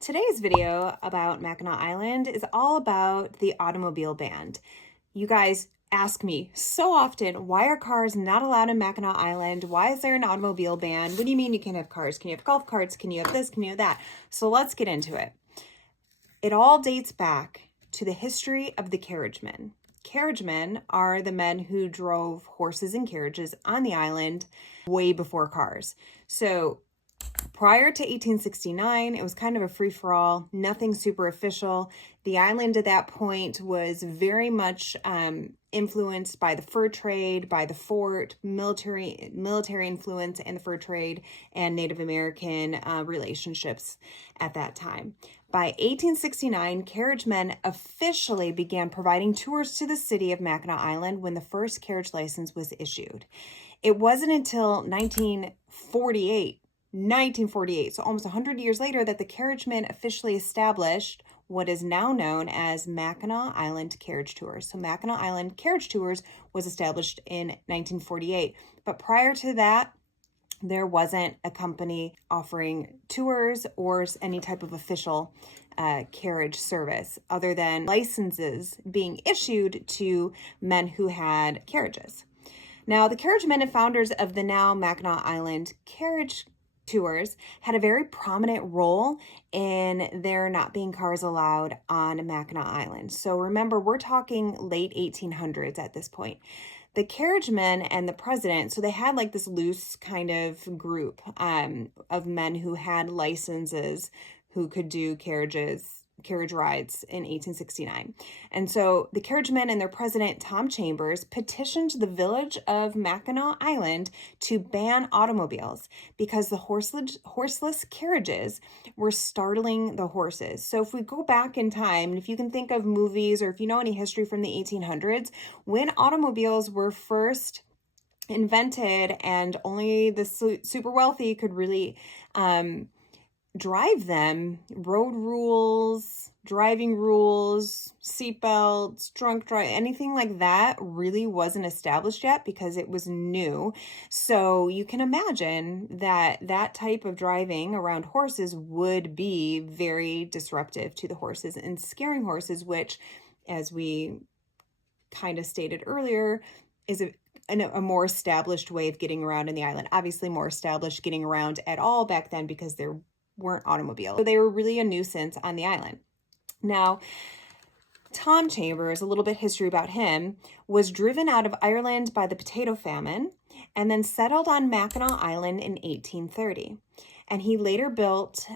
Today's video about Mackinac Island is all about the automobile ban. You guys ask me so often, why are cars not allowed in Mackinac Island? Why is there an automobile ban? What do you mean you can't have cars? Can you have golf carts? Can you have this? Can you have that? So let's get into it. It all dates back to the history of the carriagemen. Carriagemen are the men who drove horses and carriages on the island way before cars. So prior to 1869, it was kind of a free-for-all, nothing super official. The island at that point was very much influenced by the fur trade, by the fort, military influence and the fur trade, and Native American relationships at that time. By 1869, carriagemen officially began providing tours to the city of Mackinac Island when the first carriage license was issued. It wasn't until 1948, so almost 100 years later, that the carriagemen officially established what is now known as Mackinac Island Carriage Tours. So Mackinac Island Carriage Tours was established in 1948, but prior to that, there wasn't a company offering tours or any type of official carriage service other than licenses being issued to men who had carriages. Now, the carriagemen and founders of the now Mackinac Island Carriage Tours had a very prominent role in there not being cars allowed on Mackinac Island. So remember, we're talking late 1800s at this point. The carriagemen and the president, so they had like this loose kind of group of men who had licenses who could do carriage rides in 1869. And so the carriagemen and their president, Tom Chambers, petitioned the village of Mackinac Island to ban automobiles because the horseless carriages were startling the horses. So if we go back in time, and if you can think of movies or if you know any history from the 1800s, when automobiles were first invented and only the super wealthy could really drive them, road rules, driving rules, seatbelts, drunk drive, anything like that really wasn't established yet because it was new. So you can imagine that that type of driving around horses would be very disruptive to the horses and scaring horses, which, as we kind of stated earlier, is a more established way of getting around in the island. Obviously more established getting around at all back then because there weren't automobiles. So they were really a nuisance on the island. Now, Tom Chambers, a little bit history about him, was driven out of Ireland by the potato famine and then settled on Mackinac Island in 1830. And he later built,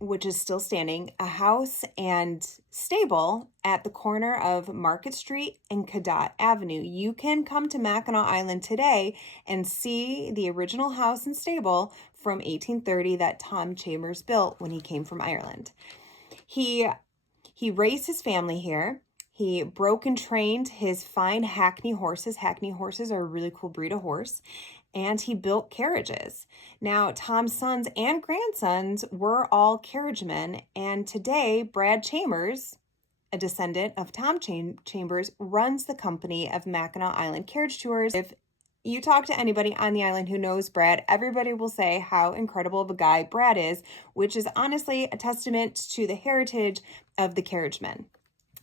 which is still standing, a house and stable at the corner of Market Street and Cadott Avenue. You can come to Mackinac Island today and see the original house and stable from 1830 that Tom Chambers built when he came from Ireland. He raised his family here. He broke and trained his fine hackney horses. Hackney horses are a really cool breed of horse. And he built carriages. Now, Tom's sons and grandsons were all carriagemen. And today, Brad Chambers, a descendant of Tom Chambers, runs the company of Mackinac Island Carriage Tours. If you talk to anybody on the island who knows Brad, everybody will say how incredible of a guy Brad is, which is honestly a testament to the heritage of the carriagemen.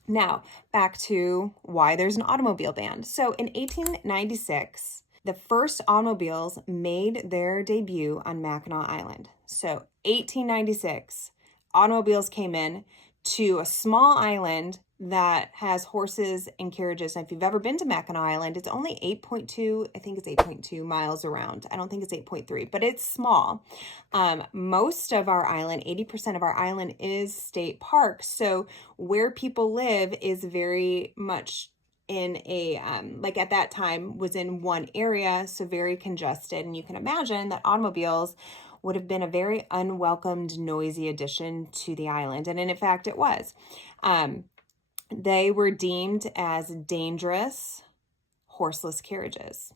Now, back to why there's an automobile ban. So in 1896, the first automobiles made their debut on Mackinac Island. So 1896, automobiles came in to a small island that has horses and carriages. And if you've ever been to Mackinac Island, it's only 8.2 miles around. I don't think it's 8.3, but it's small. Most of our island, 80% of our island is state park. So where people live is very much in a, like at that time was in one area, so very congested. And you can imagine that automobiles would have been a very unwelcomed, noisy addition to the island. And in fact, it was. They were deemed as dangerous horseless carriages.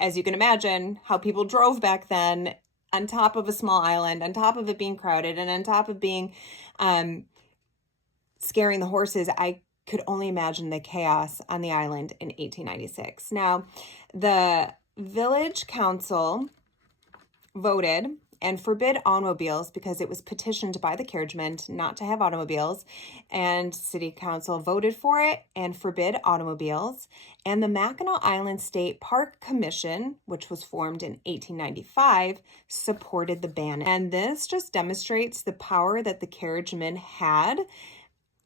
As you can imagine, how people drove back then on top of a small island, on top of it being crowded, and on top of being scaring the horses, I could only imagine the chaos on the island in 1896. Now, the village council voted and forbid automobiles because it was petitioned by the carriagemen not to have automobiles, and city council voted for it and forbid automobiles. And the Mackinac Island State Park Commission, which was formed in 1895, supported the ban. And this just demonstrates the power that the carriagemen had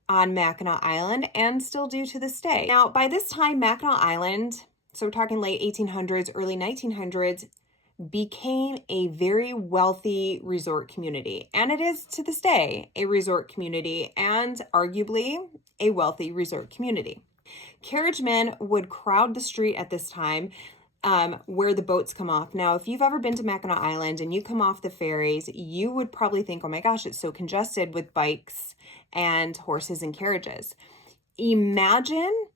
on Mackinac Island and still do to this day. Now, by this time, Mackinac Island, so we're talking late 1800s, early 1900s, became a very wealthy resort community. And it is to this day a resort community and arguably a wealthy resort community. Carriagemen would crowd the street at this time where the boats come off. Now, if you've ever been to Mackinac Island and you come off the ferries, you would probably think, oh my gosh, it's so congested with bikes and horses and carriages. Imagine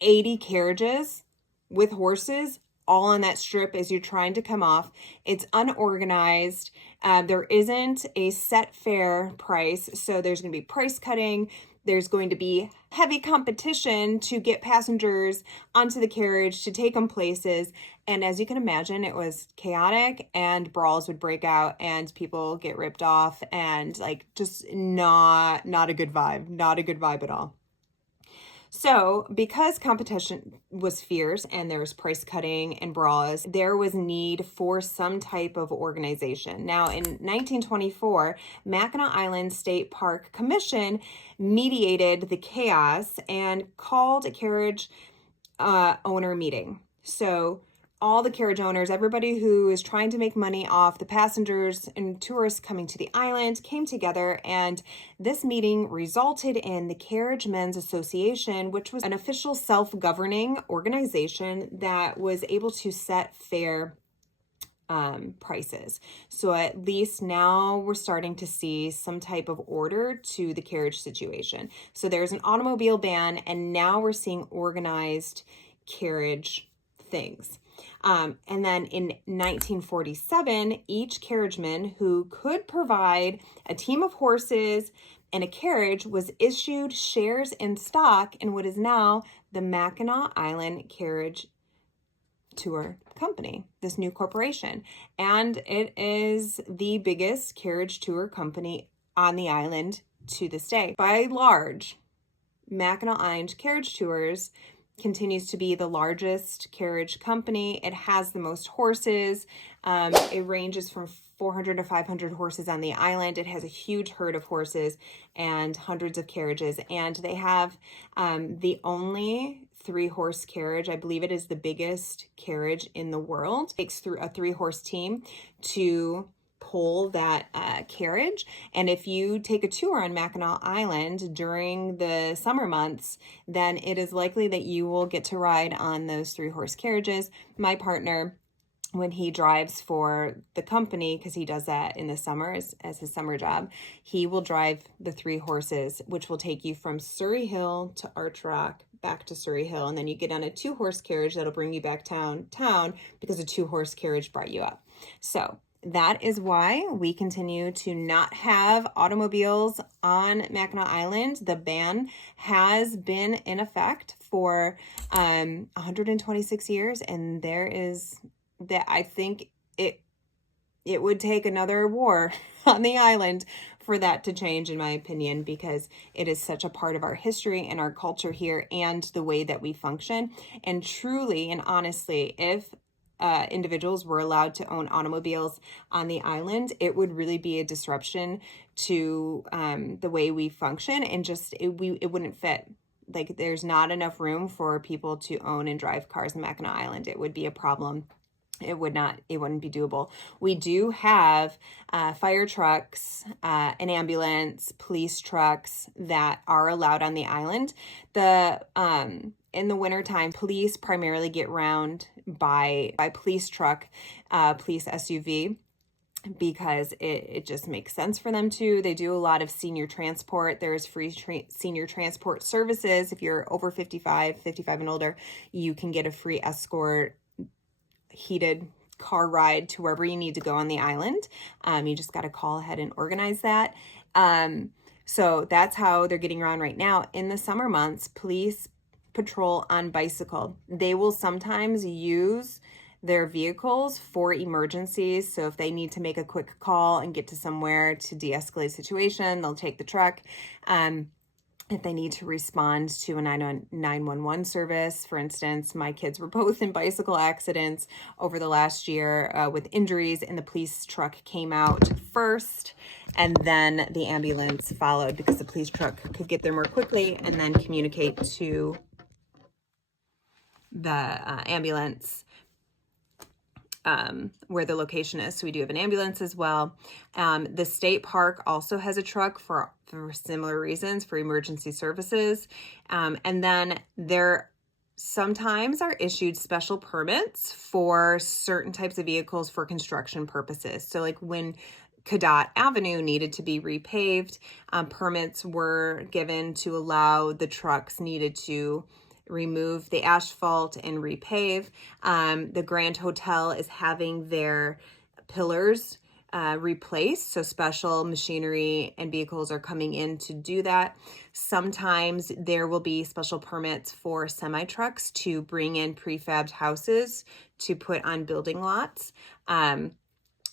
80 carriages with horses all on that strip as you're trying to come off. It's unorganized. There isn't a set fare price, so there's going to be price cutting. There's going to be heavy competition to get passengers onto the carriage to take them places. And as you can imagine, it was chaotic and brawls would break out and people get ripped off and like just not a good vibe, not a good vibe at all. So because competition was fierce and there was price cutting and brawls, there was need for some type of organization. Now, in 1924, Mackinac Island State Park Commission mediated the chaos and called a carriage owner meeting. So all the carriage owners, everybody who is trying to make money off the passengers and tourists coming to the island came together, and this meeting resulted in the Carriage Men's Association, which was an official self-governing organization that was able to set fare prices. So at least now we're starting to see some type of order to the carriage situation. So there's an automobile ban, and now we're seeing organized carriage things. And then in 1947, each carriageman who could provide a team of horses and a carriage was issued shares in stock in what is now the Mackinac Island Carriage Tour Company, this new corporation. And it is the biggest carriage tour company on the island to this day. By large, Mackinac Island Carriage Tours continues to be the largest carriage company. It has the most horses. It ranges from 400 to 500 horses on the island. It has a huge herd of horses and hundreds of carriages. And they have the only 3-horse carriage. I believe it is the biggest carriage in the world. It takes through a 3-horse team to pull that carriage. And if you take a tour on Mackinac Island during the summer months, then it is likely that you will get to ride on those 3-horse carriages. My partner, when he drives for the company, because he does that in the summer as his summer job, he will drive the 3 horses, which will take you from Surrey Hill to Arch Rock, back to Surrey Hill, and then you get on a 2-horse carriage that'll bring you back town because a 2-horse carriage brought you up. So that is why we continue to not have automobiles on Mackinac Island. The ban has been in effect for 126 years, and there is that I think it would take another war on the island for that to change, in my opinion, because it is such a part of our history and our culture here and the way that we function. And truly and honestly, if individuals were allowed to own automobiles on the island, it would really be a disruption to the way we function, and just it wouldn't fit. Like, there's not enough room for people to own and drive cars on Mackinac Island. It would be a problem. It wouldn't be doable. We do have fire trucks, an ambulance, police trucks that are allowed on the island. In the wintertime, police primarily get around by police truck, police SUV, because it just makes sense for them to. They do a lot of senior transport. There's free senior transport services. If you're over 55 and older, you can get a free escort heated car ride to wherever you need to go on the island. You just got to call ahead and organize that. So that's how they're getting around right now. In the summer months, police patrol on bicycle. They will sometimes use their vehicles for emergencies. So if they need to make a quick call and get to somewhere to de-escalate a situation, they'll take the truck. If they need to respond to a 911 service. For instance, my kids were both in bicycle accidents over the last year with injuries, and the police truck came out first, and then the ambulance followed because the police truck could get there more quickly and then communicate to the ambulance where the location is. So we do have an ambulance as well. The state park also has a truck for similar reasons, for emergency services. And then there sometimes are issued special permits for certain types of vehicles for construction purposes. So like when Cadott Avenue needed to be repaved, permits were given to allow the trucks needed to remove the asphalt and repave. The Grand Hotel is having their pillars replaced, so special machinery and vehicles are coming in to do that. Sometimes there will be special permits for semi-trucks to bring in prefabbed houses to put on building lots.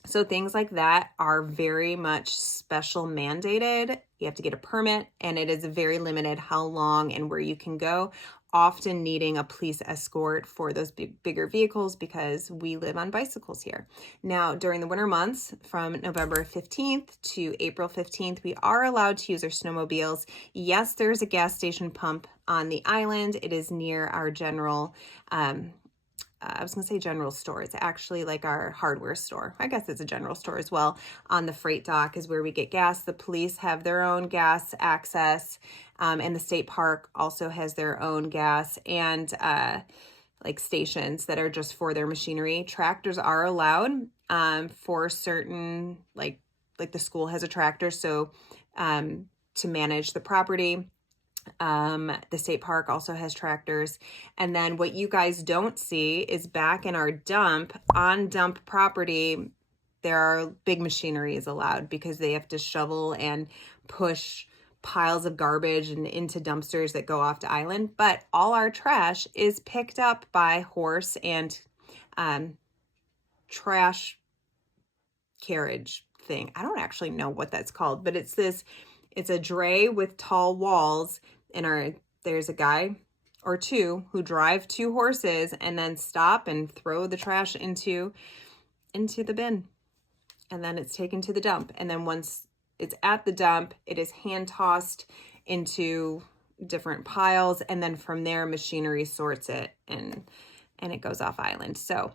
So things like that are very much special mandated. You have to get a permit, and it is very limited how long and where you can go, often needing a police escort for those bigger vehicles because we live on bicycles here. Now, during the winter months, from November 15th to April 15th, we are allowed to use our snowmobiles. Yes, there's a gas station pump on the island. It is near our general I was going to say general store. It's actually like our hardware store. I guess it's a general store as well. On the freight dock is where we get gas. The police have their own gas access, and the state park also has their own gas and like stations that are just for their machinery. Tractors are allowed for certain, like the school has a tractor, so to manage the property. The state park also has tractors. And then what you guys don't see is back in our dump, on dump property, there are big machineries allowed because they have to shovel and push piles of garbage and into dumpsters that go off to island. But all our trash is picked up by horse and trash carriage thing. I don't actually know what that's called, but it's a dray with tall walls, and there's a guy or two who drive two horses and then stop and throw the trash into the bin. And then it's taken to the dump. And then once it's at the dump, it is hand tossed into different piles. And then from there, machinery sorts it and it goes off island. So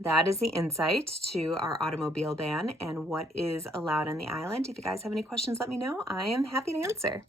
that is the insight to our automobile ban and what is allowed on the island. If you guys have any questions, let me know. I am happy to answer.